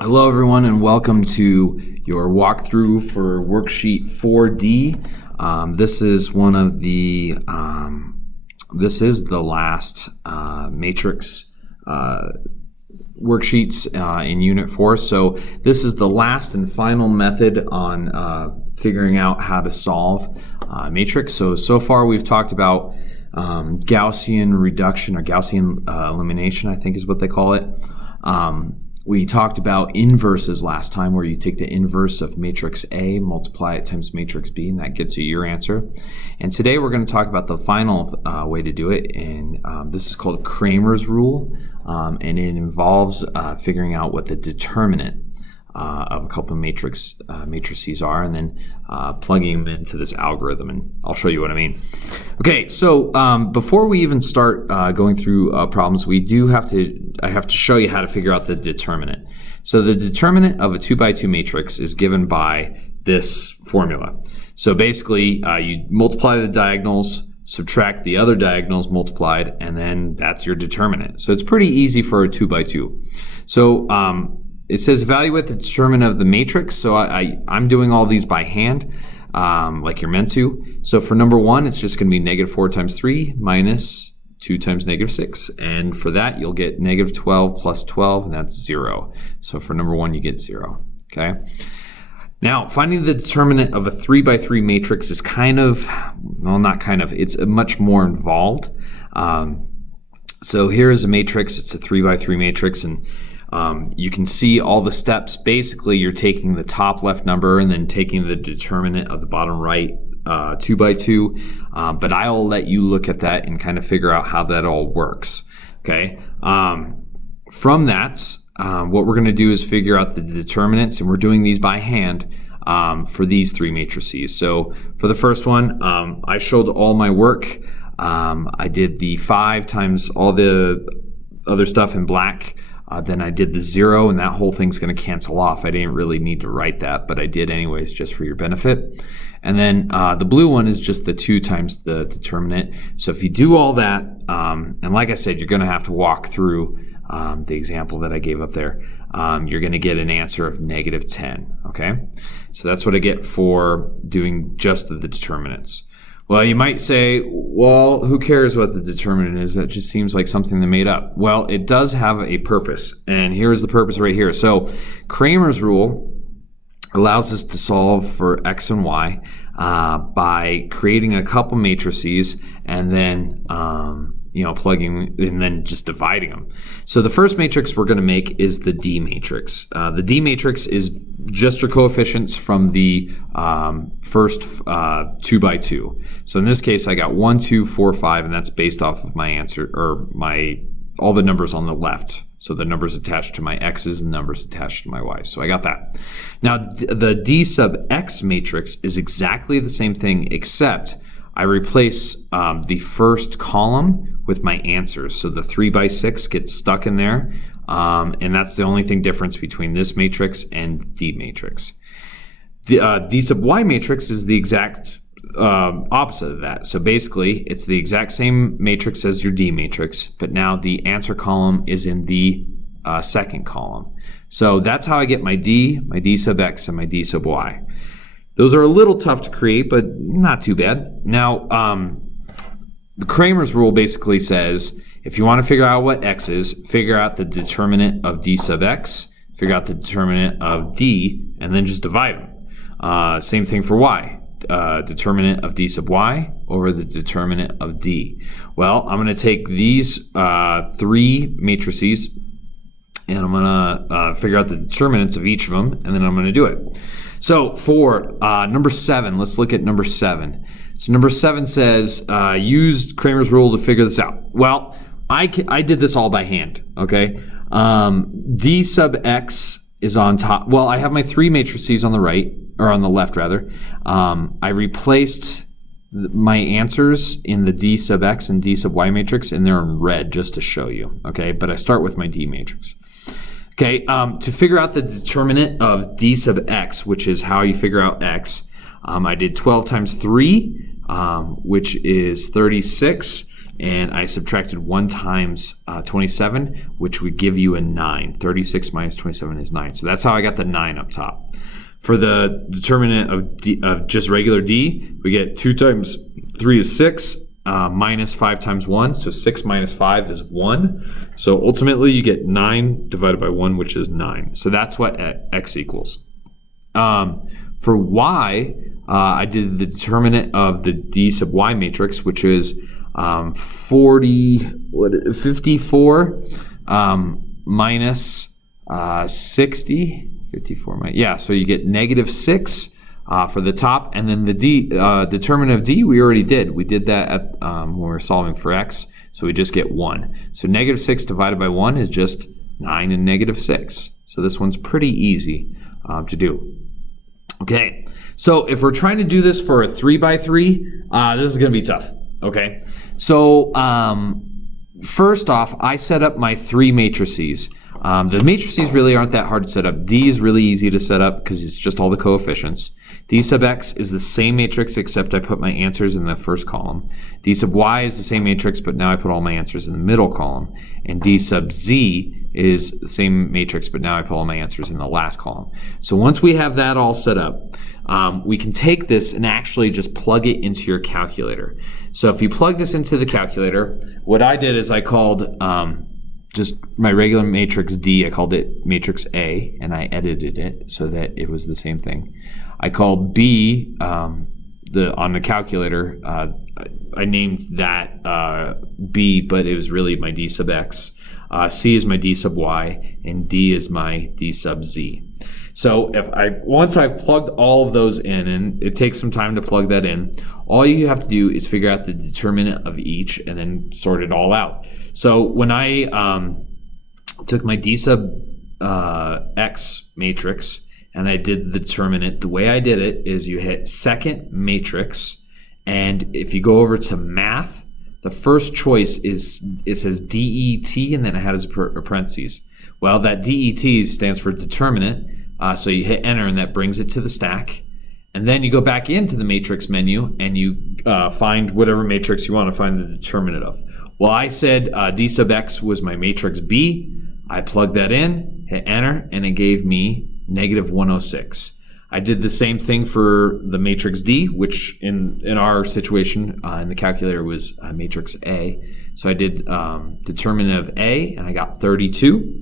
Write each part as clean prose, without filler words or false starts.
Hello everyone and welcome to your walkthrough for worksheet 4D. This is the last matrix worksheets in Unit 4. So this is the last and final method on figuring out how to solve matrix. So far we've talked about Gaussian reduction or Gaussian elimination, I think is what they call it. We talked about inverses last time, where you take the inverse of matrix A, multiply it times matrix B, and that gets you your answer. And today we're going to talk about the final way to do it, and this is called Cramer's rule, and it involves figuring out what the determinant of a couple of matrices are, and then plugging them into this algorithm, and I'll show you what I mean. Okay, so before we even start going through problems, I have to show you how to figure out the determinant. So the determinant of a 2x2 matrix is given by this formula. So basically, you multiply the diagonals, subtract the other diagonals multiplied, and then that's your determinant. So it's pretty easy for a 2x2. So it says evaluate the determinant of the matrix. So I'm doing all these by hand, like you're meant to. So for number 1, it's just going to be -4 times 3 minus 2 times -6. And for that, you'll get -12 plus 12, and that's 0. So for number 1, you get 0. Okay. Now, finding the determinant of a 3x3 matrix is it's much more involved. So here is a matrix. It's a 3x3 matrix, and you can see all the steps. Basically, you're taking the top left number and then taking the determinant of the bottom right 2x2, but I'll let you look at that and kind of figure out how that all works. Okay. From that, what we're going to do is figure out the determinants, and we're doing these by hand for these 3 matrices. So for the first one, I showed all my work. I did the 5 times all the other stuff in black. Then I did the 0, and that whole thing's going to cancel off. I didn't really need to write that, but I did anyways, just for your benefit. And then the blue one is just the 2 times the determinant. So if you do all that, and like I said, you're going to have to walk through the example that I gave up there. You're going to get an answer of -10. Okay, so that's what I get for doing just the determinants. Well, you might say, well, who cares what the determinant is? That just seems like something they made up. Well, it does have a purpose, and here's the purpose right here. So Cramer's rule allows us to solve for x and y by creating a couple matrices and then plugging and then just dividing them. So the first matrix we're going to make is the D matrix. The D matrix is just your coefficients from the first 2x2. So in this case, I got 1, 2, 4, 5, and that's based off of my answer, or all the numbers on the left. So the numbers attached to my x's and numbers attached to my y's. So I got that. Now the D sub x matrix is exactly the same thing, except I replace the first column with my answers. So the 3x6 gets stuck in there, and that's the only difference between this matrix and D matrix. D sub y matrix is the exact opposite of that. So basically, it's the exact same matrix as your D matrix, but now the answer column is in the second column. So that's how I get my D sub x, and my D sub y. Those are a little tough to create, but not too bad. Now, the Cramer's rule basically says, if you want to figure out what x is, figure out the determinant of D sub x, figure out the determinant of D, and then just divide them. Same thing for y. Determinant of D sub y over the determinant of D. Well, I'm going to take these 3 matrices, and I'm going to figure out the determinants of each of them, and then I'm going to do it. So for number 7, let's look at number 7. So number 7 says, use Cramer's rule to figure this out. Well, I did this all by hand, okay? D sub x is on top. Well, I have my 3 matrices on the right, or on the left rather. I replaced my answers in the D sub x and D sub y matrix, and they're in red just to show you, okay? But I start with my D matrix. Okay, to figure out the determinant of D sub x, which is how you figure out x, I did 12 times 3, which is 36, and I subtracted 1 times 27, which would give you a 9. 36 minus 27 is 9. So that's how I got the 9 up top. For the determinant of just regular D, we get 2 times 3 is 6, minus 5 times 1. So 6 minus 5 is 1. So ultimately you get 9 divided by 1, which is 9. So that's what X equals. For Y, I did the determinant of the D sub Y matrix, which is 54 minus 60. 54, yeah, so you get negative 6 for the top, and then the determinant of D we already did. We did that at, when we were solving for X, so we just get 1. So negative 6 divided by 1 is just 9 and negative 6. So this one's pretty easy to do. Okay, so if we're trying to do this for a 3 by 3, this is going to be tough. Okay, so first off, I set up my 3 matrices. The matrices really aren't that hard to set up. D is really easy to set up because it's just all the coefficients. D sub X is the same matrix except I put my answers in the first column. D sub Y is the same matrix, but now I put all my answers in the middle column. And D sub Z is the same matrix, but now I put all my answers in the last column. So once we have that all set up, we can take this and actually just plug it into your calculator. So if you plug this into the calculator, what I did is I called just my regular matrix D, I called it matrix A, and I edited it so that it was the same thing. I called B, on the calculator, I named that B, but it was really my D sub X. C is my D sub Y, and D is my D sub Z. So once I've plugged all of those in, and it takes some time to plug that in, all you have to do is figure out the determinant of each and then sort it all out. So when I took my D sub X matrix and I did the determinant, the way I did it is you hit second matrix, and if you go over to math, the first choice is, it says DET, and then it has a parentheses. Well, that DET stands for determinant, so you hit enter and that brings it to the stack. And then you go back into the matrix menu and you find whatever matrix you want to find the determinant of. Well, I said D sub X was my matrix B. I plugged that in, hit enter, and it gave me negative 106. I did the same thing for the matrix D, which in our situation in the calculator was matrix A. So I did determinant of A, and I got 32.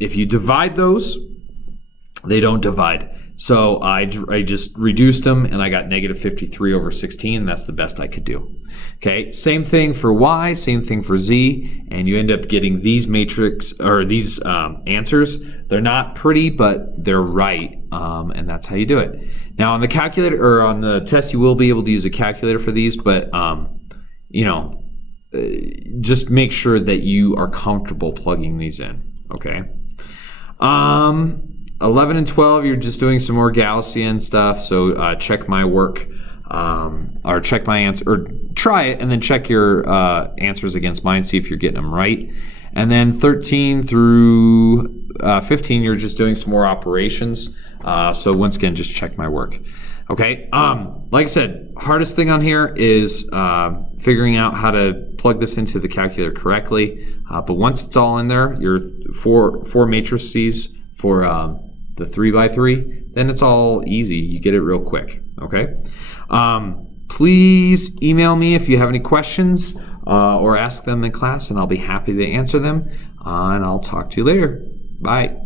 If you divide those, they don't divide. So I just reduced them, and I got negative 53 over 16. That's the best I could do. Okay, same thing for Y, same thing for Z, and you end up getting these matrix or these answers. They're not pretty, but they're right, and that's how you do it. Now on the calculator or on the test, you will be able to use a calculator for these, but you know, just make sure that you are comfortable plugging these in. Okay. 11 and 12, you're just doing some more Gaussian stuff, so check my work, or check my answer, or try it and then check your answers against mine, see if you're getting them right. And then 13 through 15, you're just doing some more operations, so once again, just check my work. Okay, like I said, hardest thing on here is figuring out how to plug this into the calculator correctly, but once it's all in there, your four matrices for the 3x3, then it's all easy. You get it real quick, okay? Please email me if you have any questions or ask them in class, and I'll be happy to answer them, and I'll talk to you later. Bye.